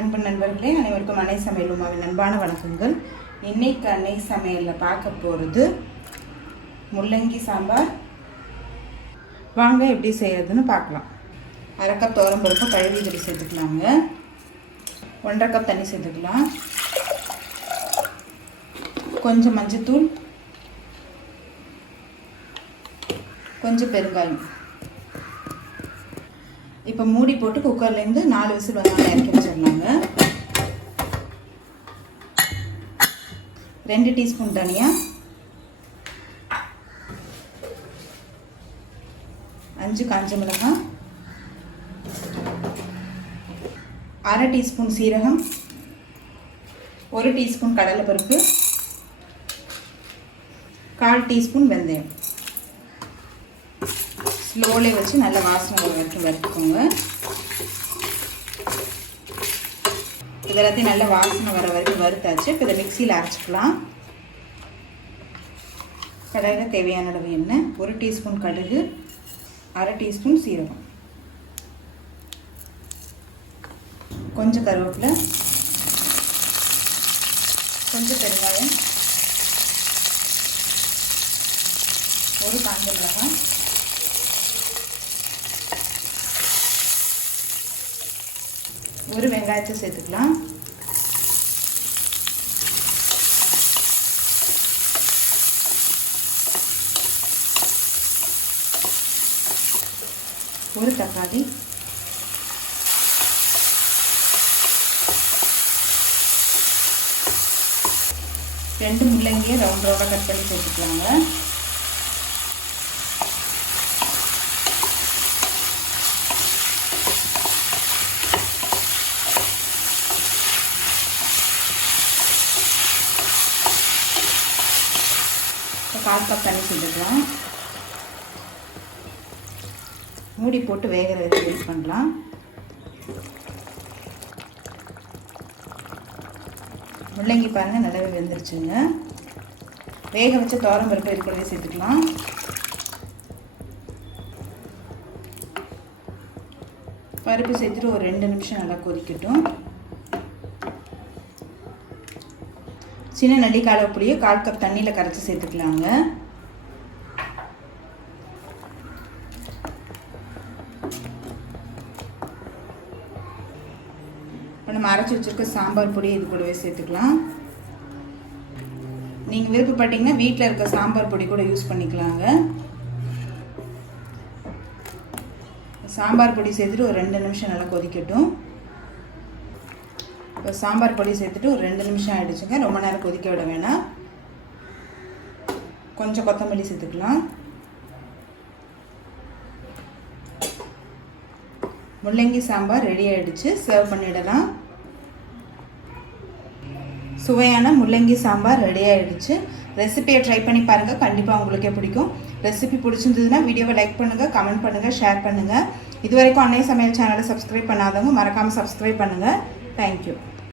அன்பு நண்பர்களே, அனைவருக்கும் அன்னை சமையல் உமாவின் அன்பான வணக்கங்கள். இன்னைக்கு அன்னை சமையலில் பார்க்க போகிறது முள்ளங்கி சாம்பார். வாங்க எப்படி செய்கிறதுன்னு பார்க்கலாம். 1/2 கப் துவரம்பருப்பு கழுவி தண்ணி சேர்த்துக்கலாங்க. 1/2 கப் தண்ணி சேர்த்துக்கலாம். கொஞ்சம் மஞ்சத்தூள், கொஞ்சம் பெருங்காயம். இப்போ மூடி போட்டு குக்கர்லேருந்து 4 விசில் வந்தாலும் இறக்கி வச்சிடலாங்க. 2 டீஸ்பூன் தனியா, 5 காஞ்ச மிளகாய், 1/2 டீஸ்பூன் சீரகம், 1 டீஸ்பூன் கடலைப்பருப்பு, 1/4 டீஸ்பூன் வெந்தயம். ஸ்லோலே வச்சு நல்ல வாசனை வரைக்கும் வறுத்துக்கோங்க. இது எல்லாத்தையும் நல்ல வாசனை வர வரைக்கும் வறுத்தாச்சு. இப்போ இதை மிக்சியில் அரைச்சிக்கலாம். கடாயில் தேவையான அளவு எண்ணெய், 1 டீஸ்பூன் கடுகு, 1/2 டீஸ்பூன் சீரகம், கொஞ்சம் கருவேப்பிலை, கொஞ்சம் பெருங்காயம், 1 காஞ்ச மிளகாய், 1 வெங்காயத்தை சேர்த்துக்கலாம். ஒரு தக்காளி, 2 முள்ளங்கியை ரவுண்ட் ரவுண்டாக கட் பண்ணி சேர்த்துக்கலாங்க. இப்போ 1/4 கப் தண்ணி சேர்த்துக்கலாம். மூடி போட்டு வேகிற வரைக்கும் வெயிட் பண்ணலாம். முள்ளங்கி பாருங்கள் நல்லாவே வெந்துருச்சுங்க. வேக வச்ச துவரம்பருப்பு இருக்கிறதே சேர்த்துக்கலாம். பருப்பு சேர்த்துட்டு ஒரு 2 நிமிஷம் நல்லா கொதிக்கட்டும். சின்ன நெல்லிக்காய் பொடியை 1/4 கப் தண்ணியில் கரைச்சி சேர்த்துக்கலாங்க. இப்போ நம்ம அரைச்சி வச்சுருக்க சாம்பார் பொடி இது கூடவே சேர்த்துக்கலாம். நீங்கள் விருப்பப்பட்டீங்கன்னா வீட்டில் இருக்க சாம்பார் பொடி கூட யூஸ் பண்ணிக்கலாங்க. சாம்பார் பொடி சேர்த்துட்டு ஒரு 2 நிமிஷம் நல்லா கொதிக்கட்டும். இப்போ சாம்பார் பொடி சேர்த்துட்டு ஒரு 2 நிமிஷம் ஆகிடுச்சுங்க. ரொம்ப நேரம் கொதிக்க விட வேணாம். கொஞ்சம் கொத்தமல்லி சேர்த்துக்கலாம். முள்ளங்கி சாம்பார் ரெடி ஆகிடுச்சு. சர்வ் பண்ணிடலாம். சுவையான முள்ளங்கி சாம்பார் ரெடி ஆகிடுச்சு. ரெசிபியை ட்ரை பண்ணி பாருங்கள். கண்டிப்பாக உங்களுக்கே பிடிக்கும். ரெசிபி பிடிச்சிருந்ததுன்னா வீடியோவை லைக் பண்ணுங்கள், கமெண்ட் பண்ணுங்கள், ஷேர் பண்ணுங்கள். இது வரைக்கும் அன்னை சமையல் சேனலை சப்ஸ்கிரைப் பண்ணாதவங்க மறக்காமல் சப்ஸ்கிரைப் பண்ணுங்கள். தேங்க்யூ.